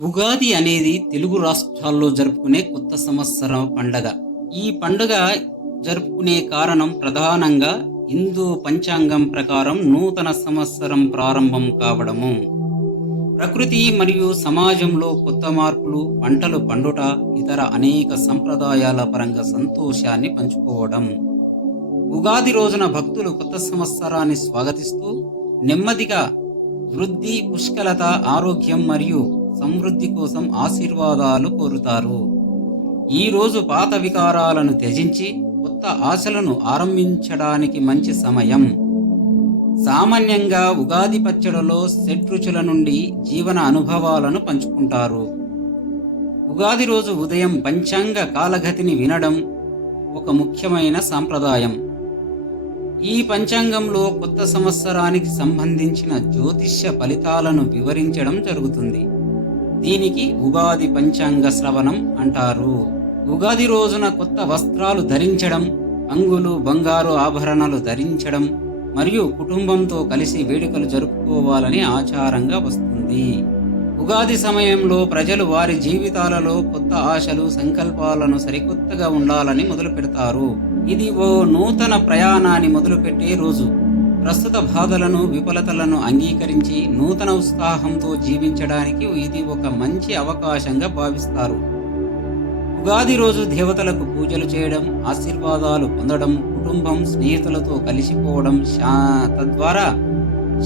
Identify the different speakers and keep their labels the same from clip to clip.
Speaker 1: ఉగాది అనేది తెలుగు రాష్ట్రాల్లో జరుపుకునే కొత్త సంవత్సరం పండగ. ఈ పండుగ జరుపుకునే కారణం ప్రధానంగా హిందూ పంచాంగం ప్రకారం నూతన సంవత్సరం ప్రారంభం కావడము. ప్రకృతి మరియు సమాజంలో కొత్త మార్పులు పంటలు పండుట ఇతర అనేక సంప్రదాయాల పరంగా సంతోషాన్ని పంచుకోవడం. ఉగాది రోజున భక్తులు కొత్త సంవత్సరాన్ని స్వాగతిస్తూ నెమ్మదిగా వృద్ధి పుష్కలత ఆరోగ్యం మరియు సమృద్ధి కోసం ఆశీర్వాదాలు కోరుతారు. ఈరోజు పాత వికారాలను త్యజించి కొత్త ఆశలను ఆరంభించడానికి మంచి సమయం. సామాన్యంగా ఉగాది పచ్చడిలో షడ్రుచుల నుండి జీవన అనుభవాలను పంచుకుంటారు. ఉగాది రోజు ఉదయం పంచాంగ కాలగతిని వినడం ఒక ముఖ్యమైన సాంప్రదాయం. ఈ పంచాంగంలో కొత్త సంవత్సరానికి సంబంధించిన జ్యోతిష్య ఫలితాలను వివరించడం జరుగుతుంది. దీనికి ఉగాది పంచాంగ శ్రవణం అంటారు. ఉగాది రోజున కొత్త వస్త్రాలు ధరించడం అంగులు బంగారు ఆభరణాలు ధరించడం మరియు కుటుంబంతో కలిసి వేడుకలు జరుపుకోవాలని ఆచారంగా వస్తుంది. ఉగాది సమయంలో ప్రజలు వారి జీవితాలలో కొత్త ఆశలు సంకల్పాలను సరికొత్తగా ఉండాలని మొదలు పెడతారు ఇది ఓ నూతన ప్రయాణాన్ని మొదలుపెట్టే రోజు. ప్రస్తుత బాధలను విఫలతలను అంగీకరించి నూతన ఉత్సాహంతో జీవించడానికి ఇది ఒక మంచి అవకాశంగా భావిస్తారు. ఉగాది రోజు దేవతలకు పూజలు చేయడం ఆశీర్వాదాలు పొందడం కుటుంబం స్నేహితులతో కలిసిపోవడం శా తద్వారా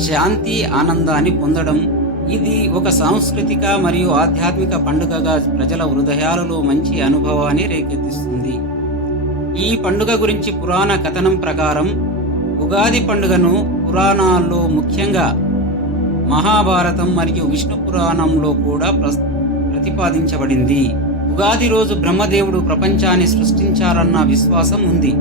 Speaker 1: శాంతి ఆనందాన్ని పొందడం ఇది ఒక సాంస్కృతిక మరియు ఆధ్యాత్మిక పండుగగా ప్రజల హృదయాలలో మంచి అనుభవాన్ని రేకెత్తిస్తుంది. ఈ పండుగ గురించి పురాణ కథనం ప్రకారం ఉగాది పండుగను పురాణాల్లో ముఖ్యంగా మహాభారతం మరియు విష్ణు పురాణంలో కూడా ప్రస్- ప్రతిపాదించబడింది. ఉగాది రోజు బ్రహ్మదేవుడు ప్రపంచాన్ని సృష్టించారన్న విశ్వాసం ఉంది.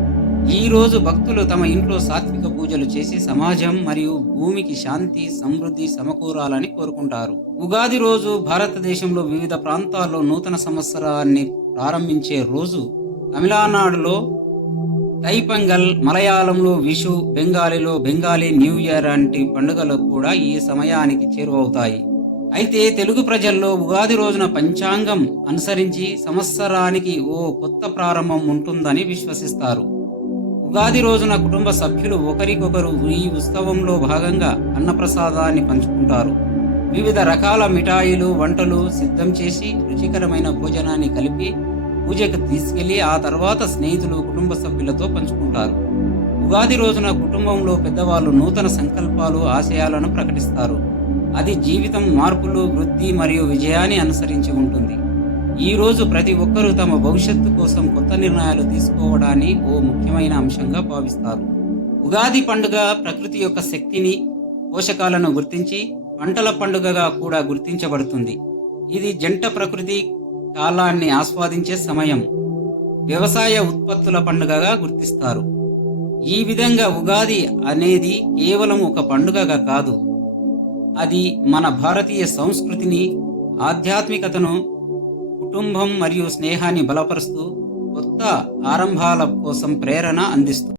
Speaker 1: ఈ రోజు భక్తులు తమ ఇంట్లో సాత్విక పూజలు చేసి సమాజం మరియు భూమికి శాంతి సమృద్ధి సమకూరాలని కోరుకుంటారు. ఉగాది రోజు భారతదేశంలో వివిధ ప్రాంతాల్లో నూతన సంవత్సరాన్ని ప్రారంభించే రోజు తమిళనాడులో తైపంగల్ మలయాళంలో విషు బెంగాలీలో బెంగాలీ న్యూ ఇయర్ వంటి పండుగలు కూడా ఈ సమయానికి చేరువవుతాయి. అయితే తెలుగు ప్రజల్లో ఉగాది రోజున పంచాంగం అనుసరించి సంవత్సరానికి ఓ కొత్త ప్రారంభం ఉంటుందని విశ్వసిస్తారు. ఉగాది రోజున కుటుంబ సభ్యులు ఒకరికొకరు ఈ ఉత్సవంలో భాగంగా అన్నప్రసాదాన్ని పంచుకుంటారు. వివిధ రకాల మిఠాయిలు వంటలు సిద్ధం చేసి రుచికరమైన భోజనాన్ని కలిపి పూజకు తీసుకెళ్ళి ఆ తర్వాత స్నేహితులు కుటుంబ సభ్యులతో పంచుకుంటారు. ఉగాది రోజున కుటుంబంలో పెద్దవాళ్ళు నూతన సంకల్పాలు ఆశయాలను ప్రకటిస్తారు. అది జీవితం మార్పులు వృద్ధి మరియు విజయాన్ని అనుసరించి ఉంటుంది. ఈ రోజు ప్రతి ఒక్కరూ తమ భవిష్యత్తు కోసం కొత్త నిర్ణయాలు తీసుకోవడాన్ని ఓ ముఖ్యమైన అంశంగా భావిస్తారు. ఉగాది పండుగ ప్రకృతి యొక్క శక్తిని పోషకాలను గుర్తించి పంటల పండుగగా కూడా గుర్తించబడుతుంది. ఇది జంట ప్రకృతి కాలాన్ని ఆస్వాదించే సమయం. వ్యవసాయ ఉత్పత్తుల పండుగగా గుర్తిస్తారు. ఈ విధంగా ఉగాది అనేది కేవలం ఒక పండుగగా కాదు. అది మన భారతీయ సంస్కృతిని ఆధ్యాత్మికతను కుటుంబం మరియు స్నేహాన్ని బలపరుస్తూ కొత్త ఆరంభాల కోసం ప్రేరణ అందిస్తుంది.